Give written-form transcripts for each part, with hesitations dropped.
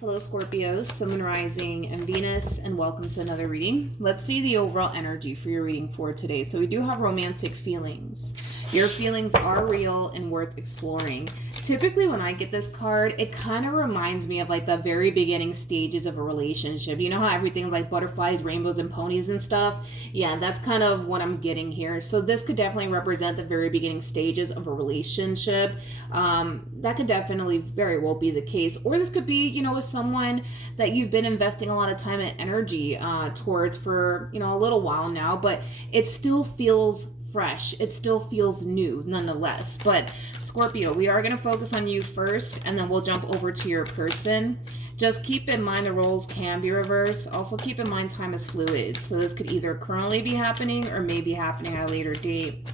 Hello, Scorpios, Sun, Moon, Rising, and Venus, and welcome to another reading. Let's see the overall energy for your reading for today. So we do have romantic feelings. Your feelings are real and worth exploring. Typically, when I get this card, it kind of reminds me of like the very beginning stages of a relationship. You know how everything's like butterflies, rainbows, and ponies and stuff? Yeah, that's kind of what I'm getting here. So this could definitely represent the very beginning stages of a relationship. That could definitely very well be the case. Or this could be, with someone that you've been investing a lot of time and energy towards for, a little while now, but it still feels fresh. It still feels new nonetheless. But Scorpio, we are going to focus on you first, and then we'll jump over to your person. Just keep in mind the roles can be reversed. Also keep in mind time is fluid. So this could either currently be happening or may be happening at a later date.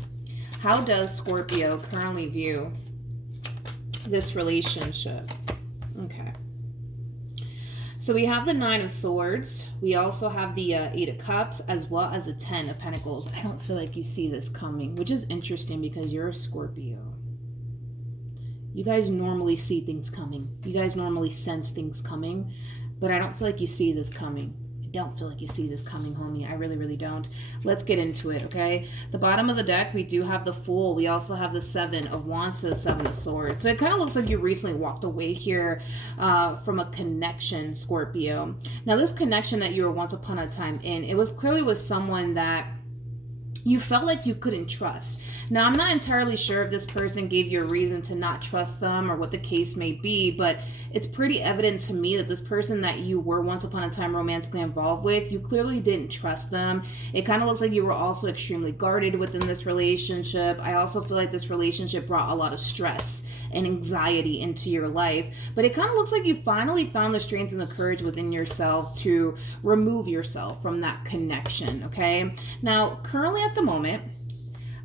How does Scorpio currently view this relationship? Okay. So we have the Nine of Swords. We also have the Eight of Cups as well as the Ten of Pentacles. I don't feel like you see this coming, which is interesting because you're a Scorpio. You guys normally see things coming. You guys normally sense things coming, but I don't feel like you see this coming. I don't feel like you see this coming, homie. I really, really don't. Let's get into it, okay? The bottom of the deck, we do have the Fool. We also have the Seven of Wands to the Seven of Swords. So it kind of looks like you recently walked away here from a connection, Scorpio. Now, this connection that you were once upon a time in, it was clearly with someone that you felt like you couldn't trust. Now, I'm not entirely sure if this person gave you a reason to not trust them or what the case may be, but it's pretty evident to me that this person that you were once upon a time romantically involved with, you clearly didn't trust them. It kind of looks like you were also extremely guarded within this relationship. I also feel like this relationship brought a lot of stress and anxiety into your life, but it kind of looks like you finally found the strength and the courage within yourself to remove yourself from that connection, okay? Now, currently at the moment,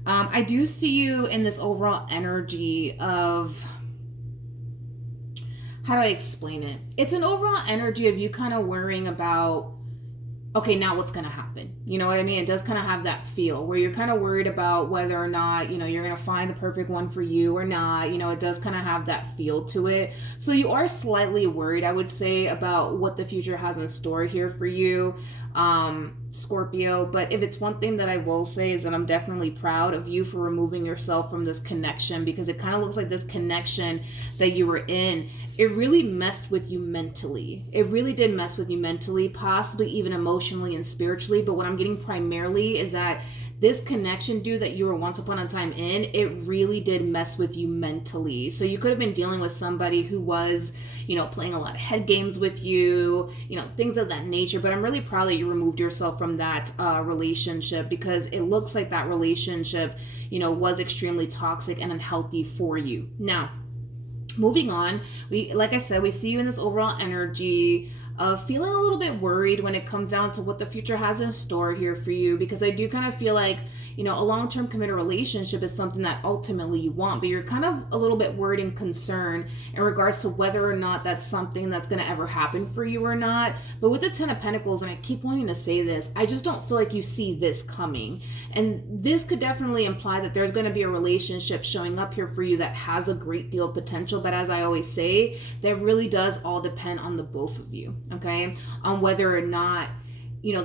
I do see you in this overall energy of, how do I explain it? It's an overall energy of you kind of worrying about, okay, now what's going to happen? You know what I mean? It does kind of have that feel where you're kind of worried about whether or not, you're going to find the perfect one for you or not. It does kind of have that feel to it. So you are slightly worried, I would say, about what the future has in store here for you, Scorpio. But if it's one thing that I will say is that I'm definitely proud of you for removing yourself from this connection, because it kind of looks like this connection that you were in, it really messed with you mentally. It really did mess with you mentally, possibly even emotionally and spiritually. But what I'm getting primarily is that this connection, dude, that you were once upon a time in, it really did mess with you mentally. So you could have been dealing with somebody who was, playing a lot of head games with you, things of that nature. But I'm really proud that you removed yourself from that relationship, because it looks like that relationship, was extremely toxic and unhealthy for you. Now, moving on, like I said, we see you in this overall energy of feeling a little bit worried when it comes down to what the future has in store here for you, because I do kind of feel like, a long-term committed relationship is something that ultimately you want, but you're kind of a little bit worried and concerned in regards to whether or not that's something that's going to ever happen for you or not. But with the Ten of Pentacles, and I keep wanting to say this, I just don't feel like you see this coming. And this could definitely imply that there's going to be a relationship showing up here for you that has a great deal of potential. But as I always say, that really does all depend on the both of you, okay? On whether or not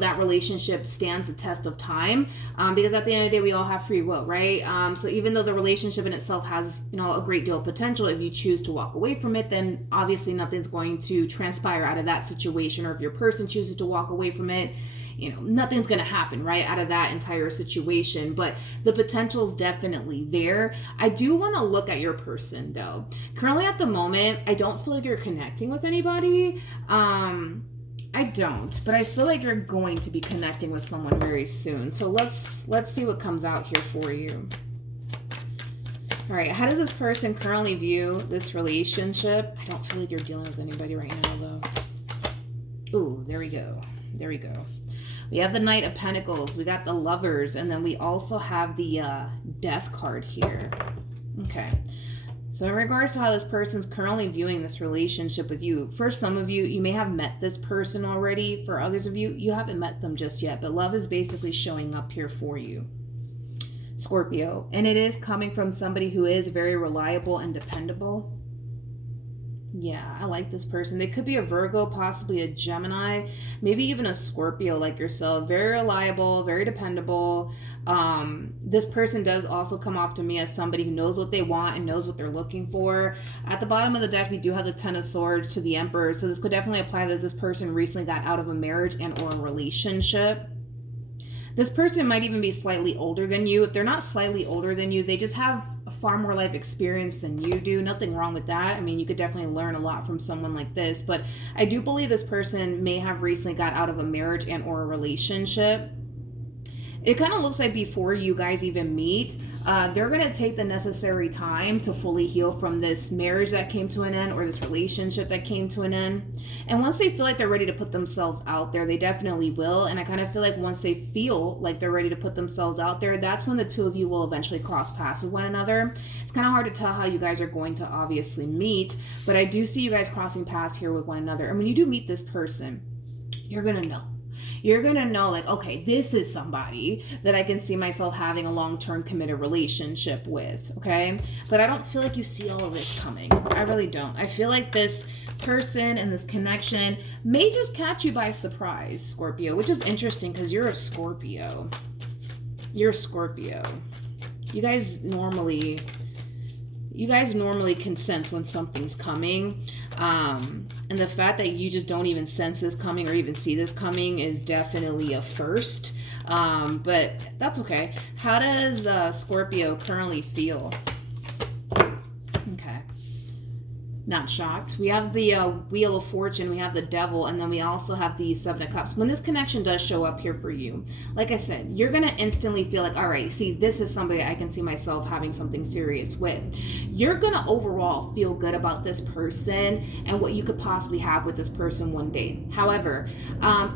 that relationship stands the test of time, because at the end of the day, we all have free will, right? So even though the relationship in itself has, a great deal of potential, if you choose to walk away from it, then obviously nothing's going to transpire out of that situation. Or if your person chooses to walk away from it, nothing's going to happen, right, out of that entire situation. But the potential is definitely there. I do want to look at your person, though. Currently at the moment, I don't feel like you're connecting with anybody. I don't, but I feel like you're going to be connecting with someone very soon. So let's see what comes out here for you. All right, how does this person currently view this relationship? I don't feel like you're dealing with anybody right now, though. Ooh, there we go. There we go. We have the Knight of Pentacles. We got the Lovers, and then we also have the Death card here. Okay. So in regards to how this person's currently viewing this relationship with you, for some of you, you may have met this person already. For others of you, you haven't met them just yet, but love is basically showing up here for you, Scorpio. And it is coming from somebody who is very reliable and dependable. Yeah, I like this person. They could be a Virgo, possibly a Gemini, maybe even a Scorpio like yourself. Very reliable, very dependable. This person does also come off to me as somebody who knows what they want and knows what they're looking for. At the bottom of the deck, we do have the Ten of Swords to the Emperor. So this could definitely apply that this person recently got out of a marriage and or a relationship. This person might even be slightly older than you. If they're not slightly older than you, they just have far more life experience than you do. Nothing wrong with that. I mean, you could definitely learn a lot from someone like this, but I do believe this person may have recently got out of a marriage and or a relationship. It kind of looks like before you guys even meet, they're going to take the necessary time to fully heal from this marriage that came to an end or this relationship that came to an end. And once they feel like they're ready to put themselves out there, they definitely will. And I kind of feel like once they feel like they're ready to put themselves out there, that's when the two of you will eventually cross paths with one another. It's kind of hard to tell how you guys are going to obviously meet, but I do see you guys crossing paths here with one another. And when you do meet this person, you're going to know. You're going to know, like, okay, this is somebody that I can see myself having a long-term committed relationship with, okay? But I don't feel like you see all of this coming. I really don't. I feel like this person and this connection may just catch you by surprise, Scorpio, which is interesting because you're a Scorpio. You're a Scorpio. You guys normally can sense when something's coming. And the fact that you just don't even sense this coming or even see this coming is definitely a first. But that's okay. How does Scorpio currently feel? Okay. Not shocked. We have the Wheel of Fortune, we have the Devil, and then we also have the Seven of Cups. When this connection does show up here for you, like I said, you're going to instantly feel like, all right, see, this is somebody I can see myself having something serious with. You're going to overall feel good about this person and what you could possibly have with this person one day. However,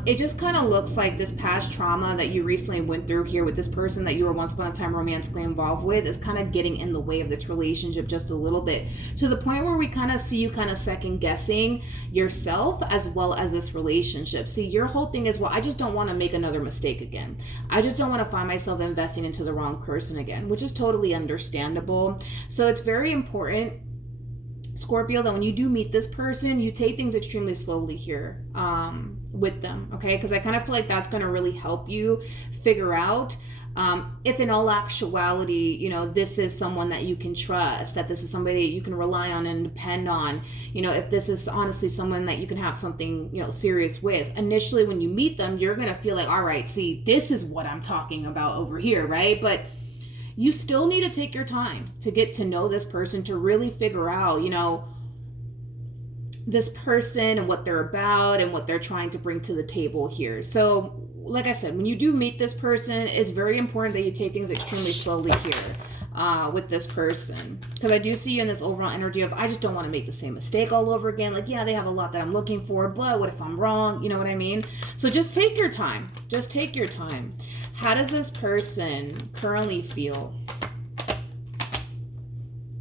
it just kind of looks like this past trauma that you recently went through here with this person that you were once upon a time romantically involved with is kind of getting in the way of this relationship just a little bit, to the point where we kind of see you kind of second guessing yourself as well as this relationship. See, your whole thing is, well, I just don't want to make another mistake again. I just don't want to find myself investing into the wrong person again, which is totally understandable. So it's very important, Scorpio, that when you do meet this person, you take things extremely slowly here with them, okay? Because I kind of feel like that's going to really help you figure out if in all actuality, you know, this is someone that you can trust, that this is somebody that you can rely on and depend on, you know, if this is honestly someone that you can have something, you know, serious with. Initially, when you meet them, you're going to feel like, all right, see, this is what I'm talking about over here, right? But you still need to take your time to get to know this person, to really figure out, you know, this person and what they're about and what they're trying to bring to the table here. So like I said, when you do meet this person, it's very important that you take things extremely slowly here with this person. Because I do see you in this overall energy of, I just don't want to make the same mistake all over again. Like, yeah, they have a lot that I'm looking for, but what if I'm wrong? You know what I mean? So just take your time. Just take your time. How does this person currently feel?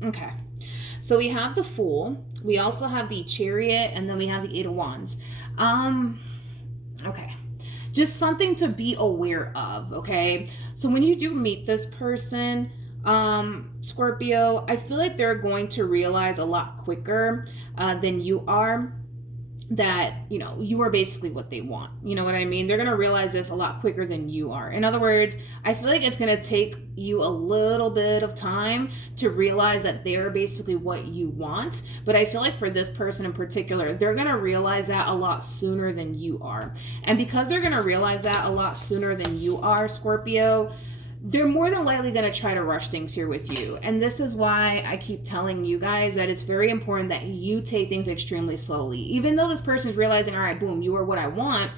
Okay. So we have the Fool. We also have the Chariot, and then we have the Eight of Wands. Okay. Just something to be aware of, okay? So when you do meet this person, Scorpio, I feel like they're going to realize a lot quicker than you are that, you know, you are basically what they want. You know what I mean? They're going to realize this a lot quicker than you are. In other words, I feel like it's going to take you a little bit of time to realize that they're basically what you want. But I feel like for this person in particular, they're going to realize that a lot sooner than you are. And because they're going to realize that a lot sooner than you are, Scorpio, they're more than likely going to try to rush things here with you. And this is why I keep telling you guys that it's very important that you take things extremely slowly. Even though this person is realizing, all right, boom, you are what I want,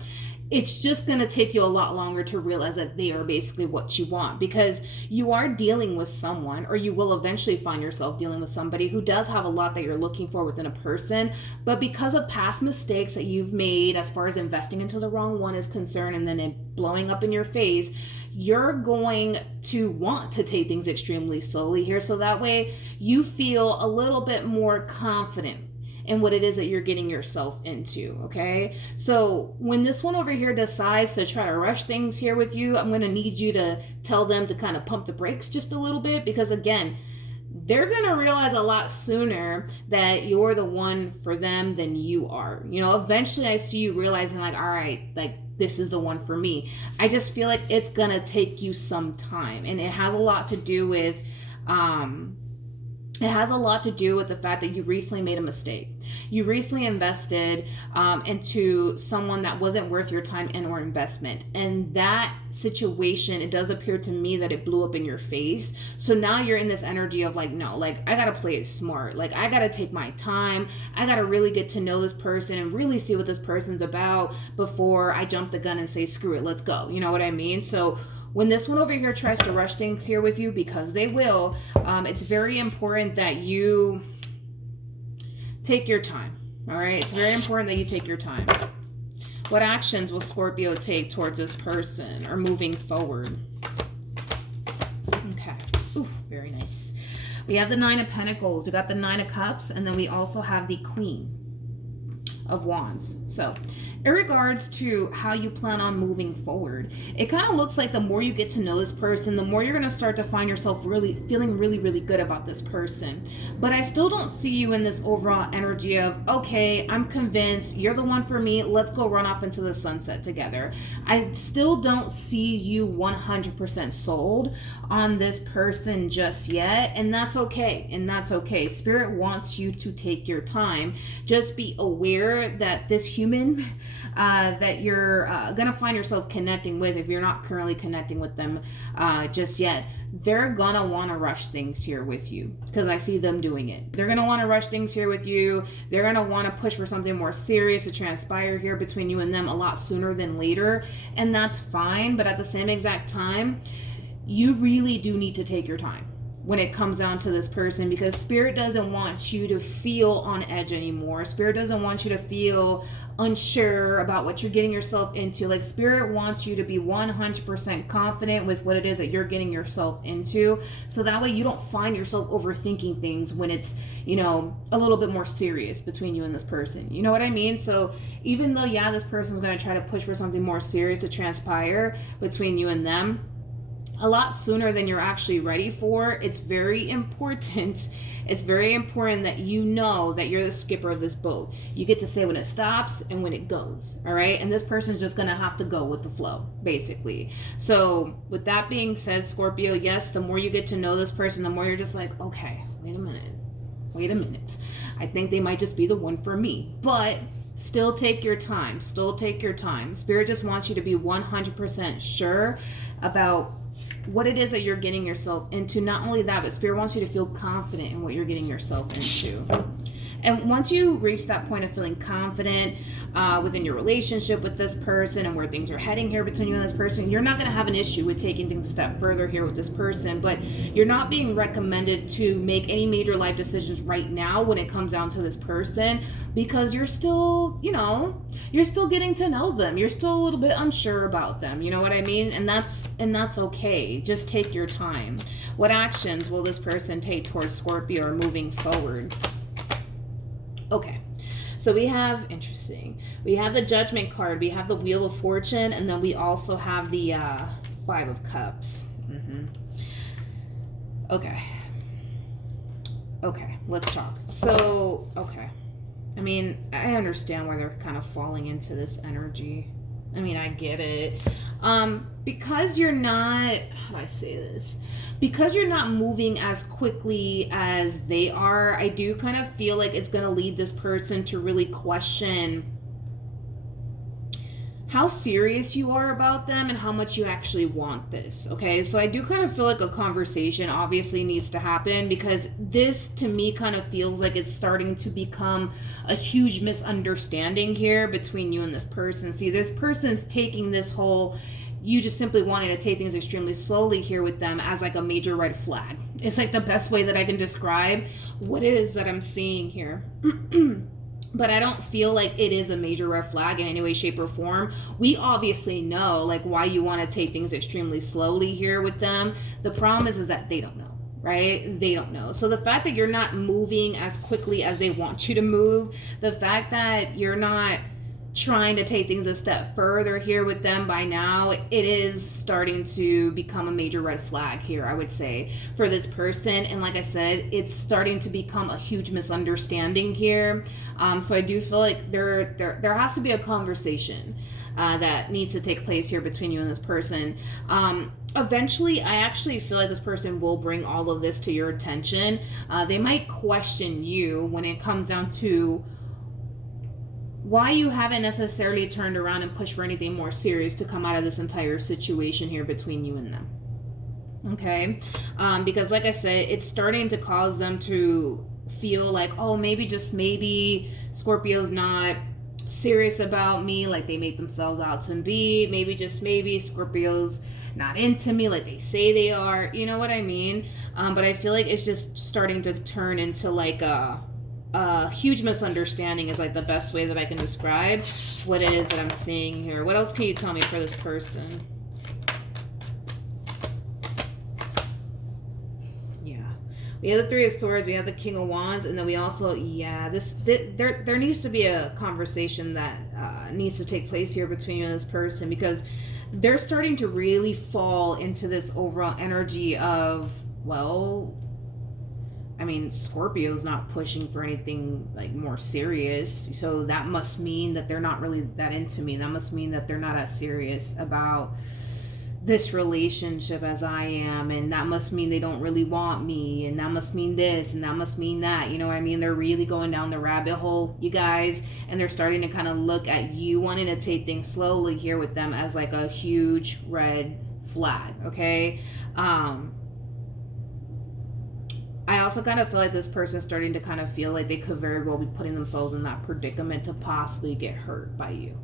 it's just going to take you a lot longer to realize that they are basically what you want, because you are dealing with someone, or you will eventually find yourself dealing with somebody who does have a lot that you're looking for within a person. But because of past mistakes that you've made as far as investing into the wrong one is concerned, and then it blowing up in your face, you're going to want to take things extremely slowly here, so that way you feel a little bit more confident in what it is that you're getting yourself into, okay? So when this one over here decides to try to rush things here with you, I'm going to need you to tell them to kind of pump the brakes just a little bit, because again, they're going to realize a lot sooner that you're the one for them than you are. You know, eventually I see you realizing like, all right, like this is the one for me. I just feel like it's going to take you some time, and it has a lot to do with the fact that you recently made a mistake. You recently invested into someone that wasn't worth your time and or investment. And that situation, it does appear to me that it blew up in your face. So now you're in this energy of like, no, like I got to play it smart. Like I got to take my time. I got to really get to know this person and really see what this person's about before I jump the gun and say, screw it, let's go. You know what I mean? So when this one over here tries to rush things here with you, because they will, it's very important that you take your time. All right? It's very important that you take your time. What actions will Scorpio take towards this person or moving forward? Okay. Ooh, very nice. We have the Nine of Pentacles. We got the Nine of Cups. And then we also have the Queen of Wands. So in regards to how you plan on moving forward, it kind of looks like the more you get to know this person, the more you're going to start to find yourself really feeling really good about this person. But I still don't see you in this overall energy of, okay, I'm convinced you're the one for me, let's go run off into the sunset together. I still don't see you 100% sold on this person just yet, and that's okay. Spirit wants you to take your time. Just be aware that this human that you're gonna find yourself connecting with, if you're not currently connecting with them just yet, they're gonna want to rush things here with you, because I see them doing it. They're gonna want to rush things here with you. They're gonna want to push for something more serious to transpire here between you and them a lot sooner than later, and that's fine. But at the same exact time, you really do need to take your time when it comes down to this person, because Spirit doesn't want you to feel on edge anymore. Spirit doesn't want you to feel unsure about what you're getting yourself into. Like, Spirit wants you to be 100% confident with what it is that you're getting yourself into, so that way you don't find yourself overthinking things when it's, you know, a little bit more serious between you and this person. You know what I mean? So even though, yeah, this person's going to try to push for something more serious to transpire between you and them a lot sooner than you're actually ready for, it's very important. It's very important that you know that you're the skipper of this boat. You get to say when it stops and when it goes, all right? And this person's just gonna have to go with the flow, basically. So with that being said, Scorpio, yes, the more you get to know this person, the more you're just like, okay, wait a minute. I think they might just be the one for me. But still take your time. Spirit just wants you to be 100% sure about what it is that you're getting yourself into. Not only that, but Spirit wants you to feel confident in what you're getting yourself into. And once you reach that point of feeling confident within your relationship with this person and where things are heading here between you and this person, you're not going to have an issue with taking things a step further here with this person. But you're not being recommended to make any major life decisions right now when it comes down to this person, because you're still, you know, you're still getting to know them. You're still a little bit unsure about them. You know what I mean? And that's okay. Just take your time. What actions will this person take towards Scorpio or moving forward? Okay, so we have the Judgment card, we have the Wheel of Fortune, and then we also have the Five of Cups. Okay, let's talk. So, okay, I mean, I understand why they're kind of falling into this energy. I mean, I get it. Because you're not, how do I say this? Because you're not moving as quickly as they are, I do kind of feel like it's going to lead this person to really question how serious you are about them and how much you actually want this. Okay, so I do kind of feel like a conversation obviously needs to happen, because this to me kind of feels like it's starting to become a huge misunderstanding here between you and this person. See, this person's taking this whole, you just simply wanting to take things extremely slowly here with them as like a major red flag. It's like the best way that I can describe what it is that I'm seeing here. But I don't feel like it is a major red flag in any way, shape, or form. We obviously know like why you want to take things extremely slowly here with them. The problem is that they don't know, right? They don't know. So the fact that you're not moving as quickly as they want you to move, the fact that you're not trying to take things a step further here with them by now, it is starting to become a major red flag here, I would say, for this person. And like I said, it's starting to become a huge misunderstanding here. So I do feel like there has to be a conversation that needs to take place here between you and this person. Eventually, I actually feel like this person will bring all of this to your attention. They might question you when it comes down to why you haven't necessarily turned around and pushed for anything more serious to come out of this entire situation here between you and them. Okay? Because like I said, it's starting to cause them to feel like, oh, maybe, just maybe, Scorpio's not serious about me like they make themselves out to be. Maybe, just maybe, Scorpio's not into me like they say they are. You know what I mean? But I feel like it's just starting to turn into like a huge misunderstanding is like the best way that I can describe what it is that I'm seeing here. What else can you tell me for this person? Yeah. We have the Three of Swords, we have the King of Wands, and then we also, there needs to be a conversation that needs to take place here between you and this person, because they're starting to really fall into this overall energy of, well, I mean, Scorpio's not pushing for anything like more serious, so that must mean that they're not really that into me. That must mean that they're not as serious about this relationship as I am, and that must mean they don't really want me, and that must mean this, and that must mean that. You know what I mean? They're really going down the rabbit hole, you guys, and they're starting to kind of look at you wanting to take things slowly here with them as like a huge red flag, okay? I also kind of feel like this person's starting to kind of feel like they could very well be putting themselves in that predicament to possibly get hurt by you.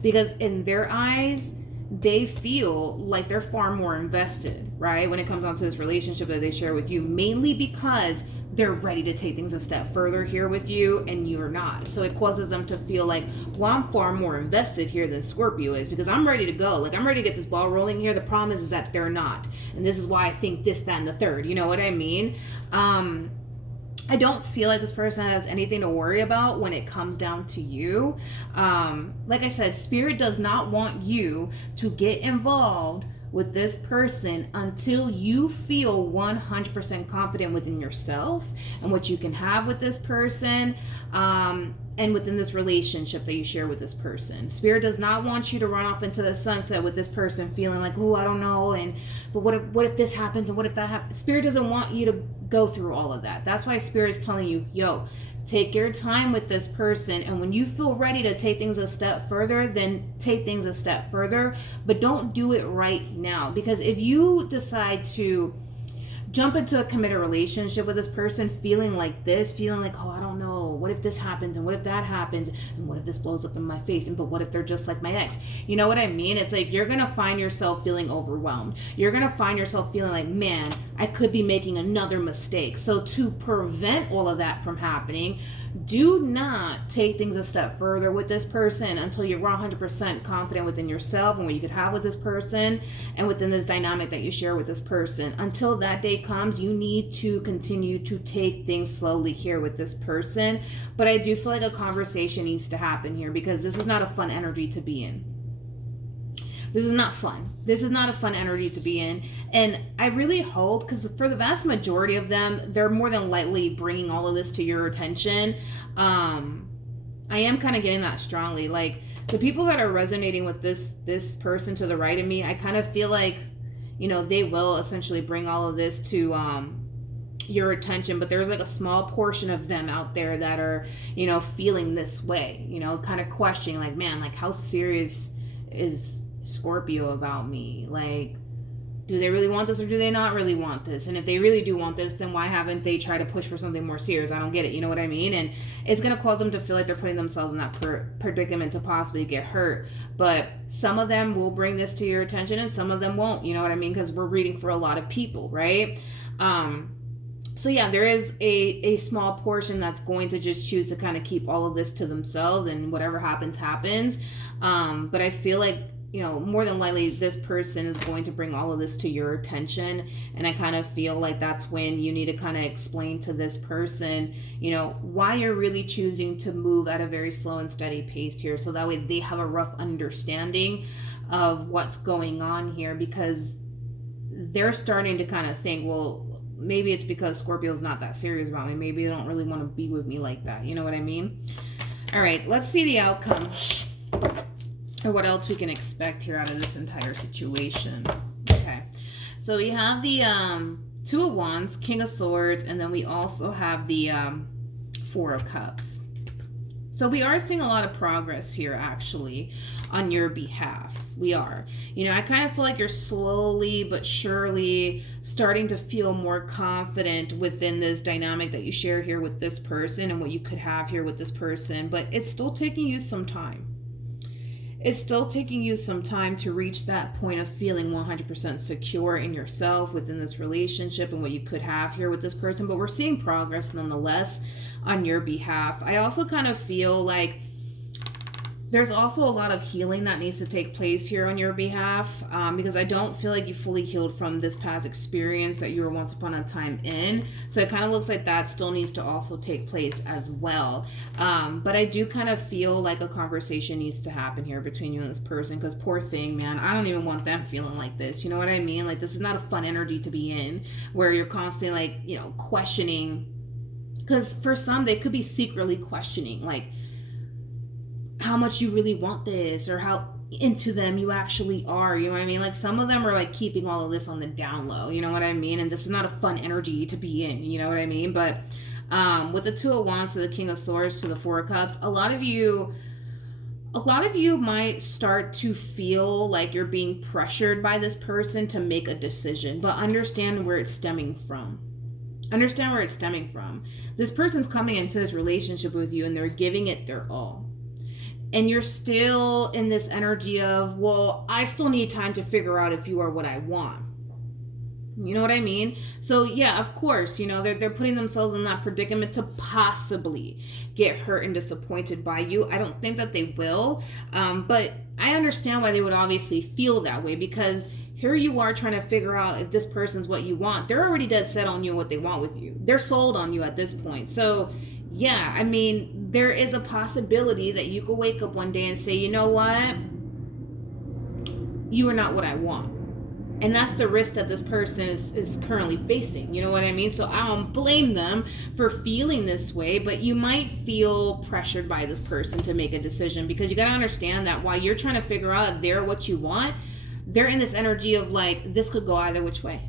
Because in their eyes, they feel like they're far more invested, right? When it comes down to this relationship that they share with you, mainly because they're ready to take things a step further here with you and you're not. So it causes them to feel like, well, I'm far more invested here than Scorpio is, because I'm ready to go. Like, I'm ready to get this ball rolling here. The problem is that they're not. And this is why I think this, that, and the third. You know what I mean? I don't feel like this person has anything to worry about when it comes down to you. Like I said, Spirit does not want you to get involved with this person until you feel 100% confident within yourself and what you can have with this person, and within this relationship that you share with this person. Spirit does not want you to run off into the sunset with this person feeling like, oh, I don't know, but what if this happens, and what if that happens? Spirit doesn't want you to go through all of that. That's why Spirit's telling you, yo, take your time with this person, and when you feel ready to take things a step further, then take things a step further, but don't do it right now. Because if you decide to jump into a committed relationship with this person feeling like this, feeling like, oh, I don't know, what if this happens, and what if that happens, and what if this blows up in my face, and but what if they're just like my ex? You know what I mean? It's like you're gonna find yourself feeling overwhelmed. You're gonna find yourself feeling like, man, I could be making another mistake. So to prevent all of that from happening, do not take things a step further with this person until you're 100% confident within yourself and what you could have with this person and within this dynamic that you share with this person. Until that day comes, you need to continue to take things slowly here with this person. But I do feel like a conversation needs to happen here, because this is not a fun energy to be in. This is not fun. This is not a fun energy to be in. And I really hope, because for the vast majority of them, they're more than likely bringing all of this to your attention. I am kind of getting that strongly. Like, the people that are resonating with this person to the right of me, I kind of feel like, you know, they will essentially bring all of this to your attention. But there's like a small portion of them out there that are, you know, feeling this way, you know, kind of questioning, like, man, like, how serious is Scorpio about me? Like, do they really want this, or do they not really want this? And if they really do want this, then why haven't they tried to push for something more serious? I don't get it. You know what I mean? And it's going to cause them to feel like they're putting themselves in that predicament to possibly get hurt. But some of them will bring this to your attention and some of them won't. You know what I mean? Because we're reading for a lot of people, right? So yeah, there is a small portion that's going to just choose to kind of keep all of this to themselves, and whatever happens, happens. But I feel like more than likely this person is going to bring all of this to your attention. And I kind of feel like that's when you need to kind of explain to this person, why you're really choosing to move at a very slow and steady pace here. So that way they have a rough understanding of what's going on here, because they're starting to kind of think, well, maybe it's because Scorpio's not that serious about me. Maybe they don't really want to be with me like that. You know what I mean? All right, let's see the outcome. Or what else we can expect here out of this entire situation. Okay, so we have the Two of Wands, King of Swords, and then we also have the Four of Cups. So we are seeing a lot of progress here, actually, on your behalf. We are. I kind of feel like you're slowly but surely starting to feel more confident within this dynamic that you share here with this person and what you could have here with this person. But it's still taking you some time. It's still taking you some time to reach that point of feeling 100% secure in yourself within this relationship and what you could have here with this person. But we're seeing progress nonetheless on your behalf. I also kind of feel like there's also a lot of healing that needs to take place here on your behalf, because I don't feel like you fully healed from this past experience that you were once upon a time in. So it kind of looks like that still needs to also take place as well. But I do kind of feel like a conversation needs to happen here between you and this person, because poor thing, man, I don't even want them feeling like this. You know what I mean? Like, this is not a fun energy to be in, where you're constantly questioning, because for some, they could be secretly questioning, like, how much you really want this, or how into them you actually are. You know what I mean? Like, some of them are like keeping all of this on the down low. You know what I mean? And this is not a fun energy to be in. You know what I mean? But with the Two of Wands to the King of Swords to the Four of Cups, a lot of you might start to feel like you're being pressured by this person to make a decision, but understand where it's stemming from. Understand where it's stemming from. This person's coming into this relationship with you and they're giving it their all. And you're still in this energy of, well, I still need time to figure out if you are what I want. You know what I mean? So yeah, of course, they're putting themselves in that predicament to possibly get hurt and disappointed by you. I don't think that they will, but I understand why they would obviously feel that way, because here you are trying to figure out if this person's what you want. They're already dead set on you and what they want with you. They're sold on you at this point. So yeah, I mean, there is a possibility that you could wake up one day and say, you know what? You are not what I want. And that's the risk that this person is currently facing. You know what I mean? So I don't blame them for feeling this way, but you might feel pressured by this person to make a decision, because you got to understand that while you're trying to figure out if they're what you want, they're in this energy of like, this could go either which way.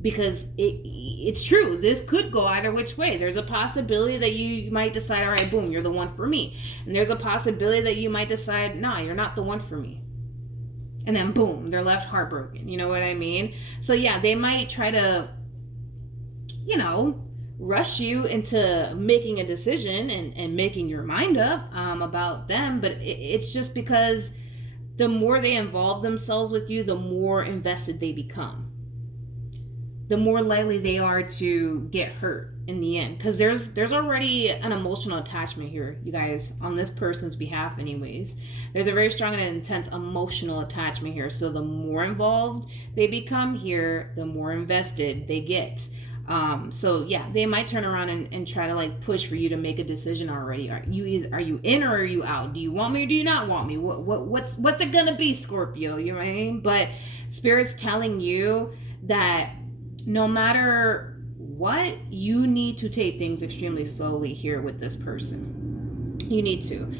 Because it's true, this could go either which way. There's a possibility that you might decide, all right, boom, you're the one for me. And there's a possibility that you might decide, nah, you're not the one for me. And then boom, they're left heartbroken. You know what I mean? So yeah, they might try to, rush you into making a decision and making your mind up about them. But it's just because the more they involve themselves with you, the more invested they become. The more likely they are to get hurt in the end, because there's already an emotional attachment here, you guys, on this person's behalf anyways. There's a very strong and intense emotional attachment here. So the more involved they become here, the more invested they get. So yeah, they might turn around and try to like push for you to make a decision already. Are you in or are you out? Do you want me or do you not want me? What's it gonna be, Scorpio? You know what I mean? But Spirit's telling you that no matter what, you need to take things extremely slowly here with this person. You need to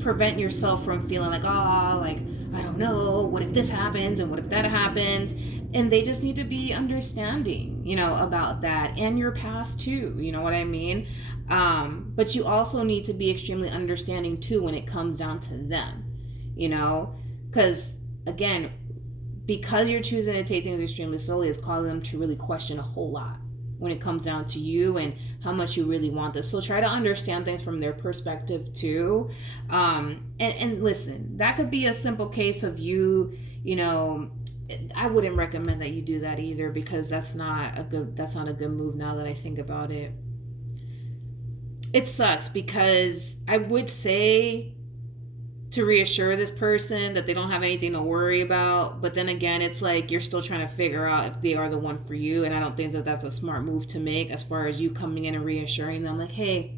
prevent yourself from feeling like, I don't know, what if this happens and what if that happens? And they just need to be understanding, about that, and your past too, you know what I mean? But you also need to be extremely understanding too when it comes down to them, because again, because you're choosing to take things extremely slowly, is causing them to really question a whole lot when it comes down to you and how much you really want this. So try to understand things from their perspective too. And listen, that could be a simple case of you, I wouldn't recommend that you do that either, because that's not a good move now that I think about it. It sucks, because I would say to reassure this person that they don't have anything to worry about. But then again, it's like you're still trying to figure out if they are the one for you. And I don't think that that's a smart move to make, as far as you coming in and reassuring them like, hey,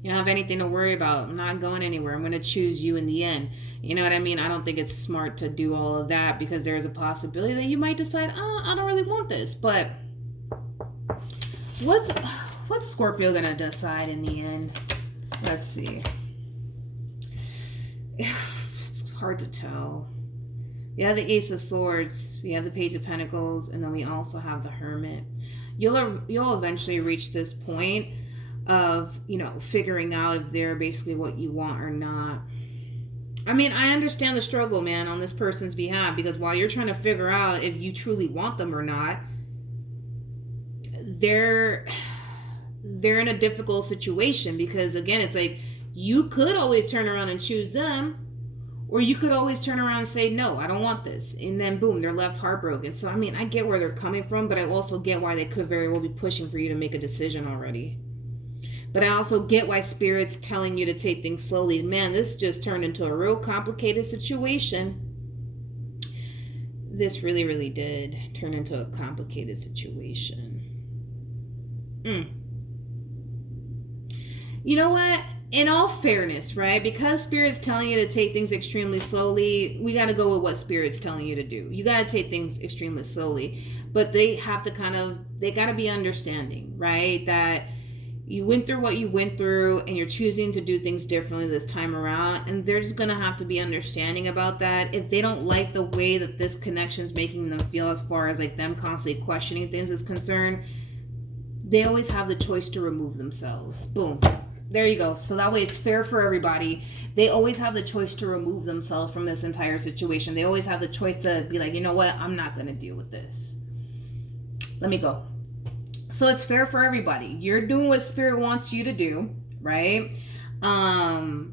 you don't have anything to worry about. I'm not going anywhere. I'm going to choose you in the end. You know what I mean? I don't think it's smart to do all of that, because there is a possibility that you might decide, oh, I don't really want this. But what's Scorpio going to decide in the end? Let's see. It's hard to tell. We have the Ace of Swords, we have the Page of Pentacles, and then we also have the Hermit. You'll eventually reach this point of, figuring out if they're basically what you want or not. I mean, I understand the struggle, man, on this person's behalf, because while you're trying to figure out if you truly want them or not, they're in a difficult situation, because again, it's like, you could always turn around and choose them, or you could always turn around and say, no, I don't want this. And then boom, they're left heartbroken. So, I mean, I get where they're coming from, but I also get why they could very well be pushing for you to make a decision already. But I also get why Spirit's telling you to take things slowly. Man, this just turned into a real complicated situation. This really, really did turn into a complicated situation. You know what? In all fairness, right? Because Spirit's telling you to take things extremely slowly, we got to go with what Spirit's telling you to do. You got to take things extremely slowly. But they have to they got to be understanding, right? That you went through what you went through, and you're choosing to do things differently this time around. And they're just going to have to be understanding about that. If they don't like the way that this connection's making them feel, as far as like them constantly questioning things is concerned, they always have the choice to remove themselves. Boom. There you go. So that way it's fair for everybody. They always have the choice to remove themselves from this entire situation. They always have the choice to be like, you know what? I'm not going to deal with this. Let me go. So it's fair for everybody. You're doing what Spirit wants you to do, right? And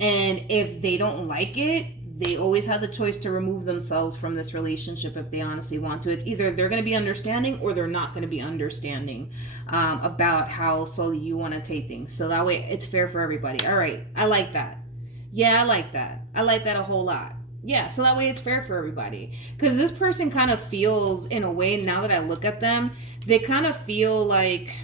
if they don't like it, they always have the choice to remove themselves from this relationship if they honestly want to. It's either they're going to be understanding, or they're not going to be understanding about how slowly you want to take things. So that way it's fair for everybody. All right. I like that. Yeah, I like that. I like that a whole lot. Yeah, so that way it's fair for everybody. Because this person kind of feels, in a way, now that I look at them, they kind of feel like,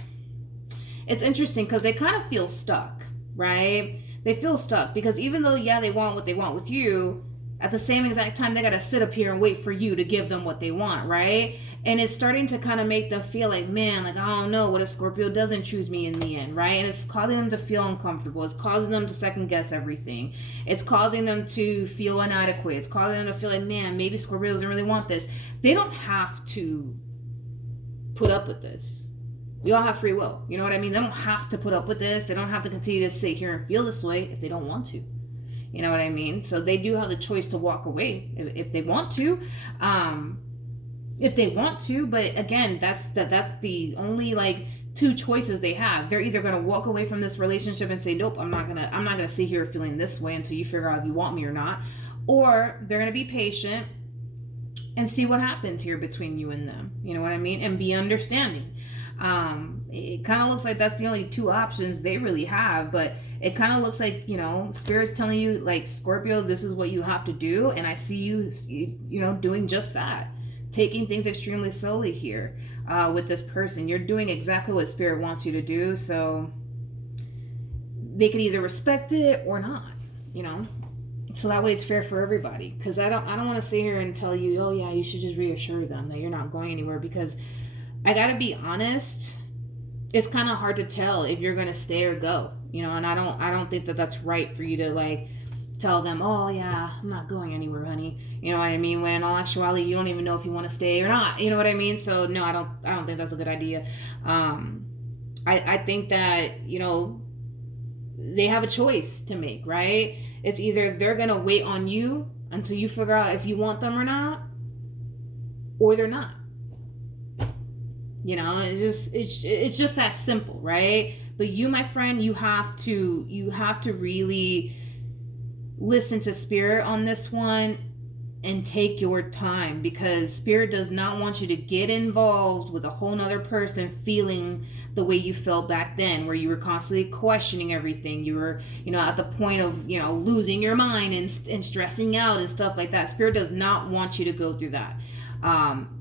it's interesting because they kind of feel stuck, right? They feel stuck because even though, yeah, they want what they want with you, at the same exact time, they got to sit up here and wait for you to give them what they want, right? And it's starting to kind of make them feel like, man, like, I don't know, what if Scorpio doesn't choose me in the end, right? And it's causing them to feel uncomfortable. It's causing them to second guess everything. It's causing them to feel inadequate. It's causing them to feel like, man, maybe Scorpio doesn't really want this. They don't have to put up with this. We all have free will. You know what I mean? They don't have to put up with this. They don't have to continue to sit here and feel this way if they don't want to. You know what I mean? So they do have the choice to walk away if they want to. But again, that's the only like two choices they have. They're either gonna walk away from this relationship and say, nope, I'm not gonna sit here feeling this way until you figure out if you want me or not. Or they're gonna be patient and see what happens here between you and them. You know what I mean? And be understanding. It kind of looks like that's the only two options they really have, but it kind of looks like, Spirit's telling you, like, Scorpio, this is what you have to do, and I see you doing just that, taking things extremely slowly here with this person. You're doing exactly what Spirit wants you to do, so they can either respect it or not, so that way it's fair for everybody. Because I don't want to sit here and tell you, oh yeah, you should just reassure them that you're not going anywhere, because I gotta be honest, it's kind of hard to tell if you're gonna stay or go, and I don't think that that's right for you to like tell them, oh yeah, I'm not going anywhere, honey. You know what I mean? When in all actuality, you don't even know if you want to stay or not. You know what I mean? So no, I don't think that's a good idea. I think that, they have a choice to make, right? It's either they're gonna wait on you until you figure out if you want them or not, or they're not. It's just that simple, right? But you, my friend, you have to really listen to Spirit on this one and take your time, because Spirit does not want you to get involved with a whole nother person feeling the way you felt back then, where you were constantly questioning everything. You were, at the point of, losing your mind and stressing out and stuff like that. Spirit does not want you to go through that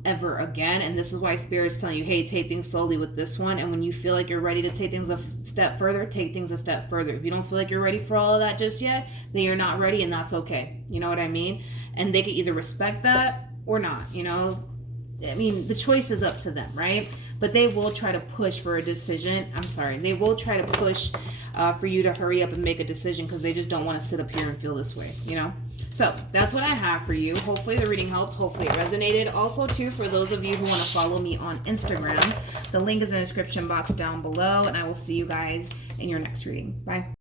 ever again. And this is why Spirit's telling you, hey, take things slowly with this one. And when you feel like you're ready to take things a step further, take things a step further. If you don't feel like you're ready for all of that just yet, then you're not ready, and that's okay. You know what I mean? And they can either respect that or not. The choice is up to them, right? But they will try to push for a decision. They will try to push for you to hurry up and make a decision, because they just don't want to sit up here and feel this way, So that's what I have for you. Hopefully the reading helped. Hopefully it resonated. Also, too, for those of you who want to follow me on Instagram, the link is in the description box down below, and I will see you guys in your next reading. Bye.